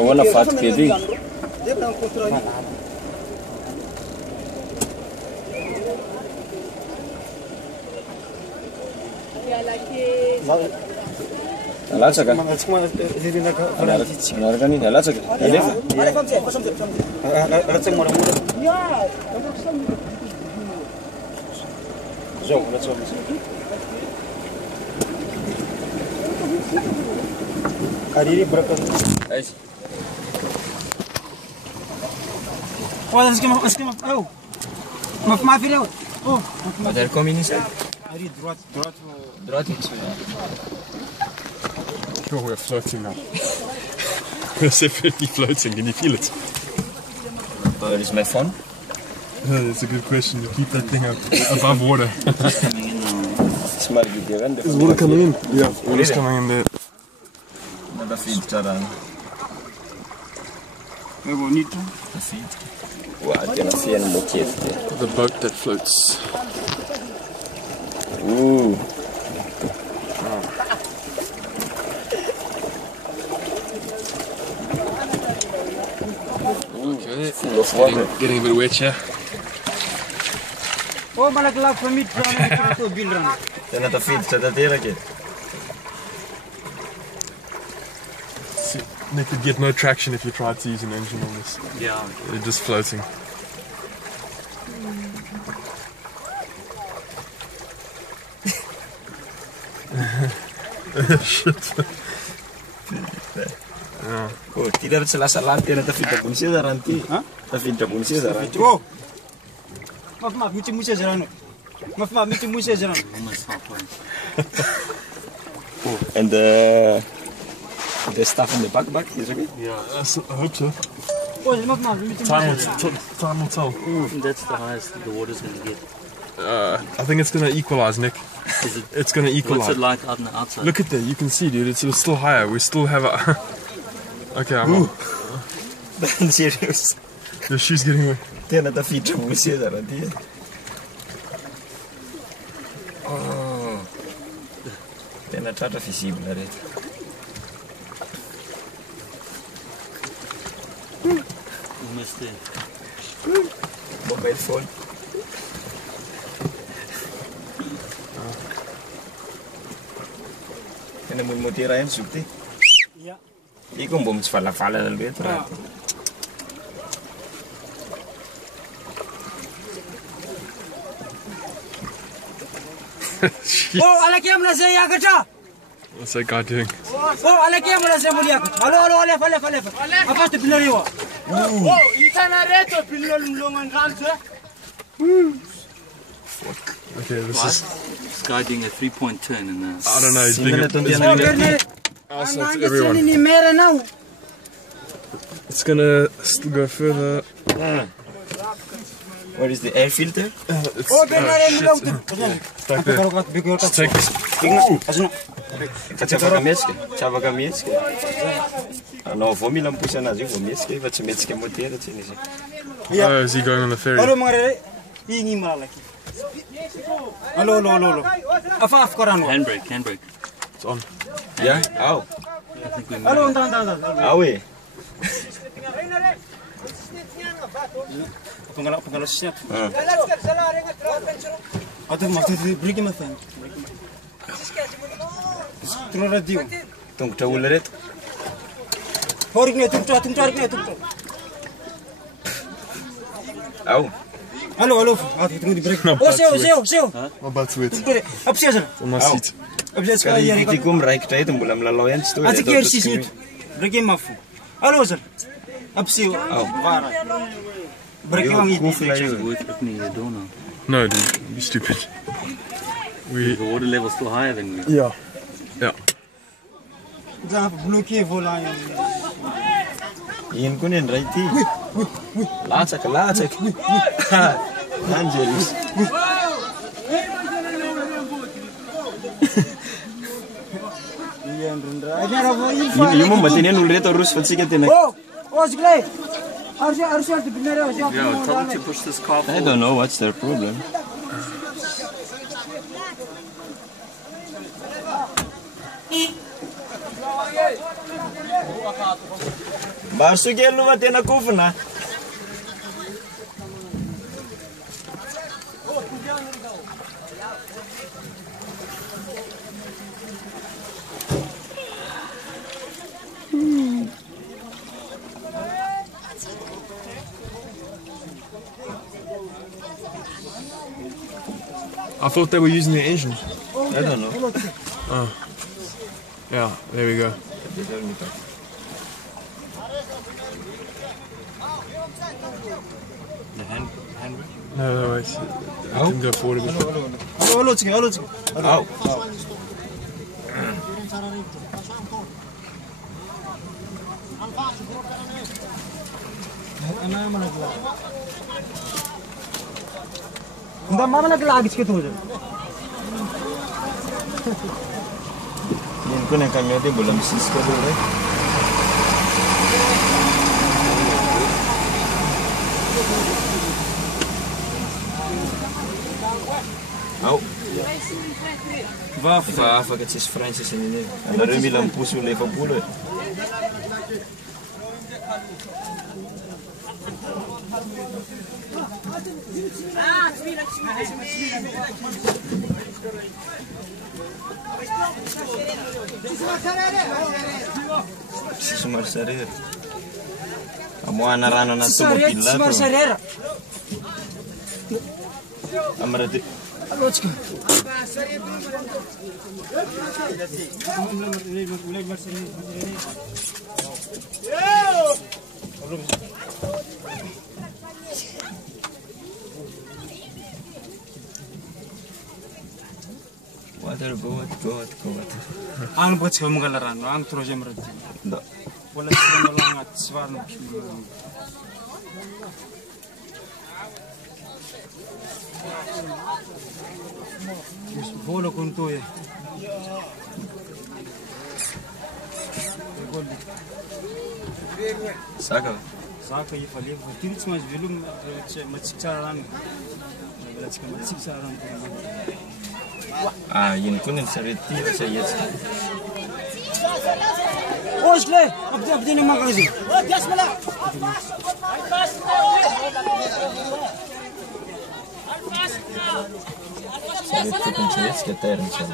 Wala fat pedi. Alaca ka? Alaca ni alaca ka? Alaca? Alaca mora mora. Zo, dat zo. Kariri berapa? Guys. Oh, dat is hem. Oh. Maar video. Oh. Maar daar kom je niet uit. Ari droit. Oh, we're floating now. We're definitely floating. Can you feel it? Where is my phone? That's a good question. You keep that thing up above water. It's maar good here. Is water coming in? Yeah, water's coming in there. Another feed charan. We go niet. The feed. Wow, you can see an motif there. The boat that floats. Ooh. Okay, Full of water. getting a bit wet here. Oh, maar ik laat van niet van een bill run. Then at the feed chat there again. They could get no traction if you tried to use an engine on this. Yeah. They're just floating. Shit. Oh, tidak ada salah dia nanti feed pun sih nanti. Hah? Feed pun sih nanti. Oh. Maaf, mesti musia jalan. Maaf, mesti musia jalan. Oh, and the stuff in the back is okay? Yeah, I hope so. Oh, maaf, mesti Time will tell. That's the highest the water's going to get. I think it's going to equalize, Nick. Is it? It's going to equalize. What's it like out on the outside? Look at that, you can see, dude, it's still higher. We still have a... Okay, I'm up. Serious. Your shoe's getting wet. Dia nanti feed pun sih nanti. Oh. Dia nanti ada visible ada. Almost there. Mobile phone. Kena mau tirain sukti. Ja. Iku bom fala dal vetro. Oh, ala camera saya ya kerja. What's that guy doing? Oh, ala camera saya mulia. Halo, left. Apa tu pilih ni? Oh, ikan ada tu pilih longan ranca. Okay, this is... This guy doing a 3-point turn in the... I don't know, he's doing it. Also, it's everyone. It's gonna still go further. Where is the air filter? It's, shit. Back there. Just take this. Chava kamieske. No, vomit lang po siya na vomieske, but si metske motera chini siya. Oh, is he going on the ferry? Halo mga hingi malaki. Halo. Afaf koran. Handbrake. It's on. Yeah? Ow. I think we Halo, might. entah. Awe. Penggalau siap. Atau maksud break mas fan. Terus radio. Tunggu jauh leret. Horik ni tunggu. Aw. Halo. Tunggu di break. Oh, seo. My butt's wet. Apa sih asal? It's on my seat. Apa sih sekali ya? Kali tikum raik tadi tu bulan melalayan situ. Asyik kiri sisi. Break mafu. Halo sir. Apa sih? Break yang ini. It's worth opening the door now. No, dude, be stupid. The water level's still higher than we. Yeah. Jangan bloquer volant. Iyan ko nin righty. Lacak. Angelis. Ini ada info. Yung mo matinin ulit o rus patsi ka tinak. Oh, seglay. Yeah, tell them to push this car I forward. don't know what's their problem. Barsukelo tena kufuna. I thought they were using the engine. I don't know. Oh. Yeah, there we go. The hand. No, wait. I didn't go forward a bit. Ow. Mama lagi sikit tu. Yan ko na kami ate belum sis ko dulu. Au. Vafa que sis Francis ini. Ada remi lampu sulle fa pulo. Sumar sarir. Amo anarano na tumopila. Sumar sarir. Amarati. Water, go. Ang buat kamu galaran, ang terus yang berarti. No. Boleh sering melangat sewarna. Bolo kuntu ya. Saka i fali, tiris mas belum macik cara orang. Ah, yun kunin sariti sa yes. Oskle, abdi ni magazi. Gas mala. Sariti kung sa yes kita rin siya.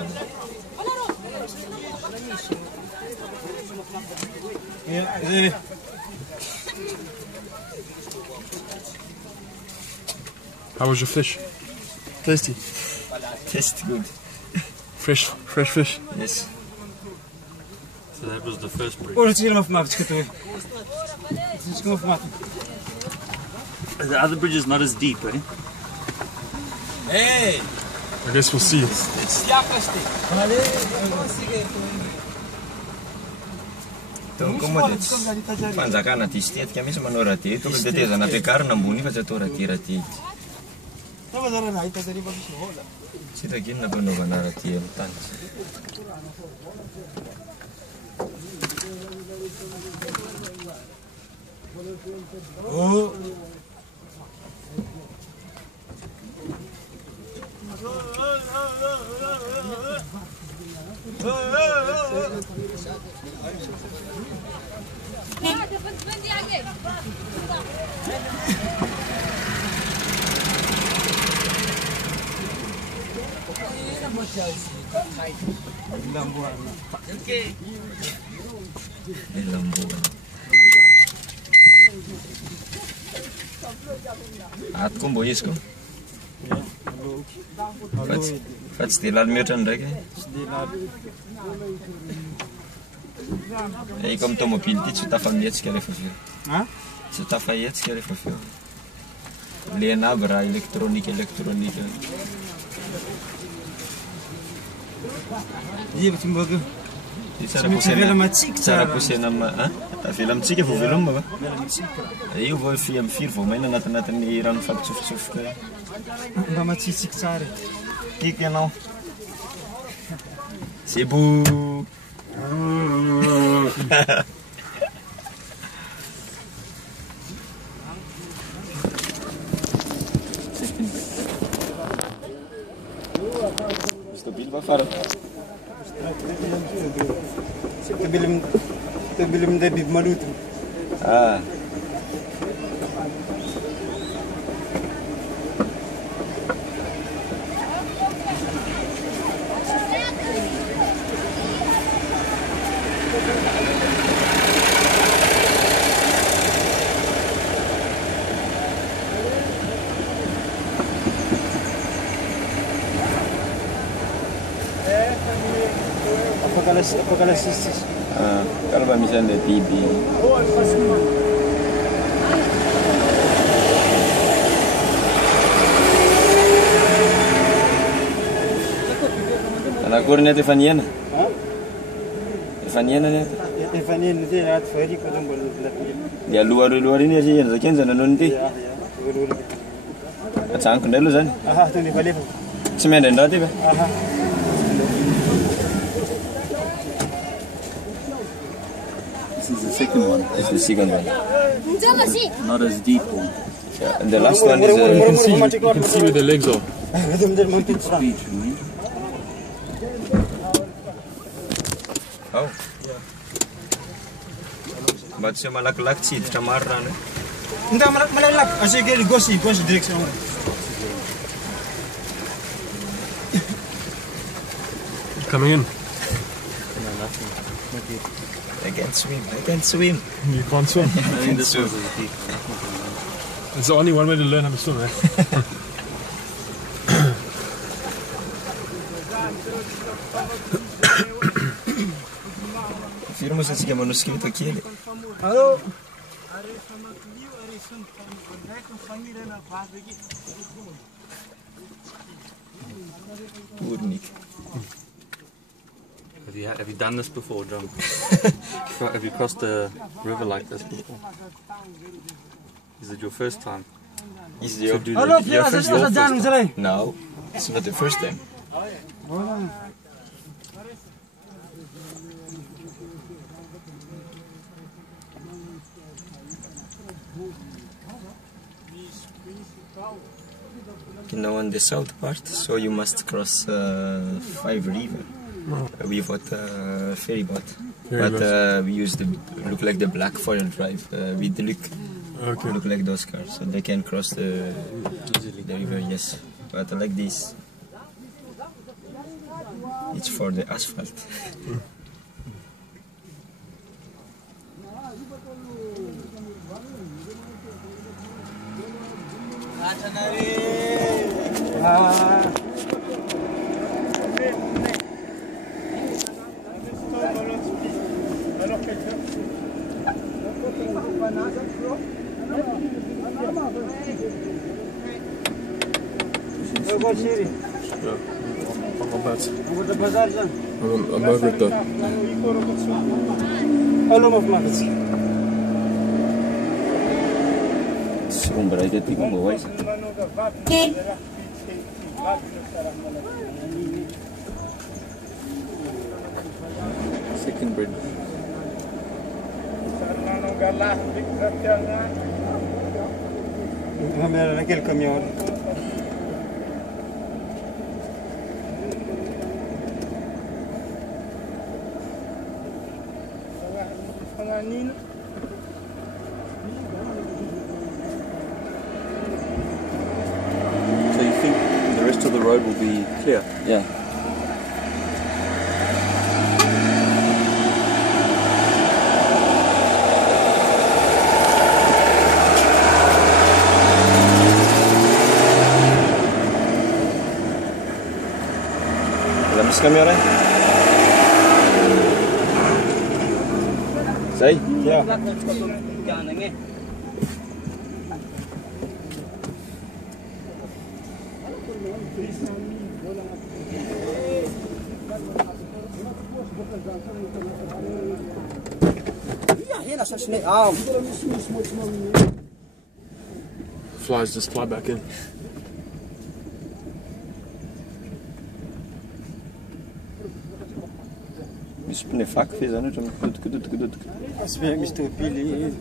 How was your fish? Tasty. Tastes good. Fresh fish. Yes. So that was the first bridge. Or sila mafmat sikit. Sikit mafmat. The other bridge is not as deep, eh? Hey. I guess we'll see. Então, como panjakana ty stetika kami misy manao raha dia tonga dia tetezana ampiakarina ambony fa tsy atao raha dia. Tsy hitako inona fanaovana raha dia amin'ny tany. Lambuan. At kumbo isko. Fats dilal mihoatra ndraiky. Comme tomobile ty tsy tafamietsika rehefa avy eo. Tsy tafahetsika rehefa avy eo. Lena aby raha elektrônika. Iya timbaga. Tsara posena avela amitsika vao veloma va? Io vao fi amin'ny firy vao maina anatin'ny rano fampitsofotsofoka. Mba matsitsika tsara. Kiky ianao. C'est beau. Silva fara. Tebili minday biby maloto. Ah. Apakala sisters. Ah, kalau misalnya bibi. Anak kurnya Tefaniana. Tefaniana ni. Tefaniana ni rat fari ko dum bolu lapil. Dia luar ini sih yang sekian sana nanti. Kacang kendala sana. Aha, tu ni balik. Semen dan roti be. Aha. This is the second one. This is the second one. Not as deep one. Yeah, and the last one is You can see where the legs are. Beach, you mean? oh. But saya malak sih camaran. Enggak malak asyik ke gosi direksi. Coming in. I can't swim. You can't swim. I think this one's as deep. It's the only one way to learn how to swim, eh? Firmo se sigue manuscrito aqui. Alô. Urnik. Have you done this before, John? Have you crossed a river like this before? Is it your first time? Is it Hallo, Pia, is dat dan zullen? No, it's not the first time. You know, on the south part, so you must cross 5 rivers. We bought a ferry boat, but we use look like the Black Foil Drive. With the look like those cars, so they can cross the river. Yes, but like this, it's for the asphalt. I'm over it though. Bereid het ik mooi. Second bridge. Aquele caminhão. So you think the rest of the road will be clear? Yeah. Lamis kami orang. Say? Ja. Flies just fly back in. Misschien vak vis aan het doen. Als we Mr. Pili.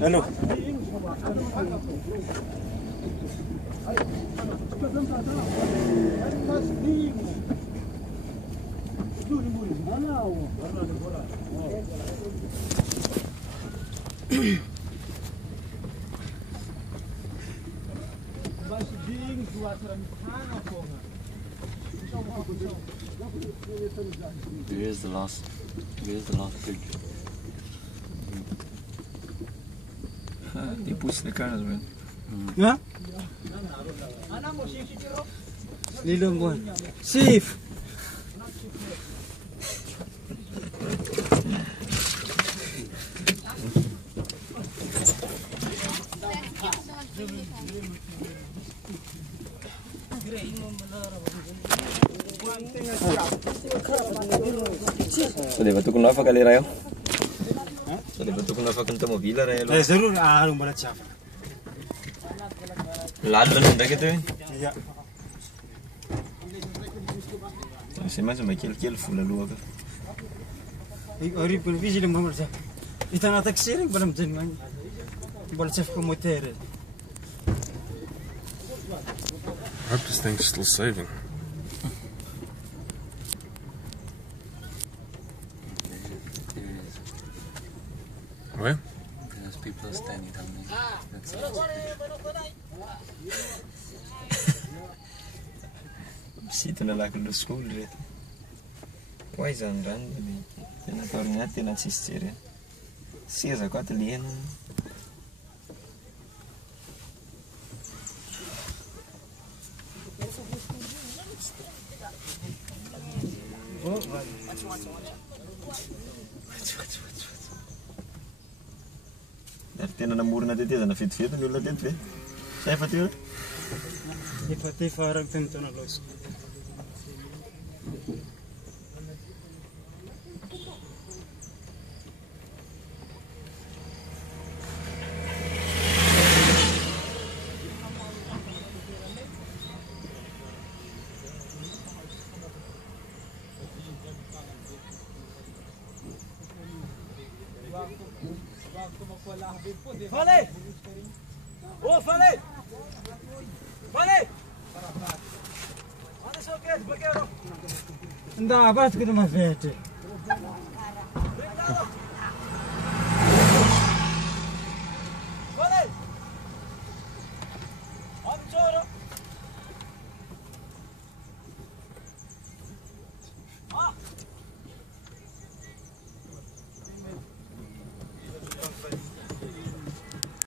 Hallo. Where's the last bridge? They push the car as well. Yeah? Lilong boy. Safe. So dia tokony afaka le raha io. So dia tokony afaka ny tomobila raha aloha. Zarur mbola tsy afaka. Lalana ndraiky teo iny. Ya. Sy maintsy mba kelikely vola aloha ka. Aripon vizy le mbola tsy afaka. Hitanao taxi regny mbola mijanona agny. Mbola tsy afaka moteur. I hope this thing's still saving. Where? There's people standing down there. That's it. Misitona lakin'ireo school reto. Koa izany rano tena taoriny aty tena tsisy jerena. Seza koa aty lena. Ary tena namorona tetezana vetivety ny olona teto ve? Sa efa teo? Efa araka teny taona loso. Falei! Ô, falei! Falei! Olha só o que é, porque eu não... Não dá, basta que não me vete.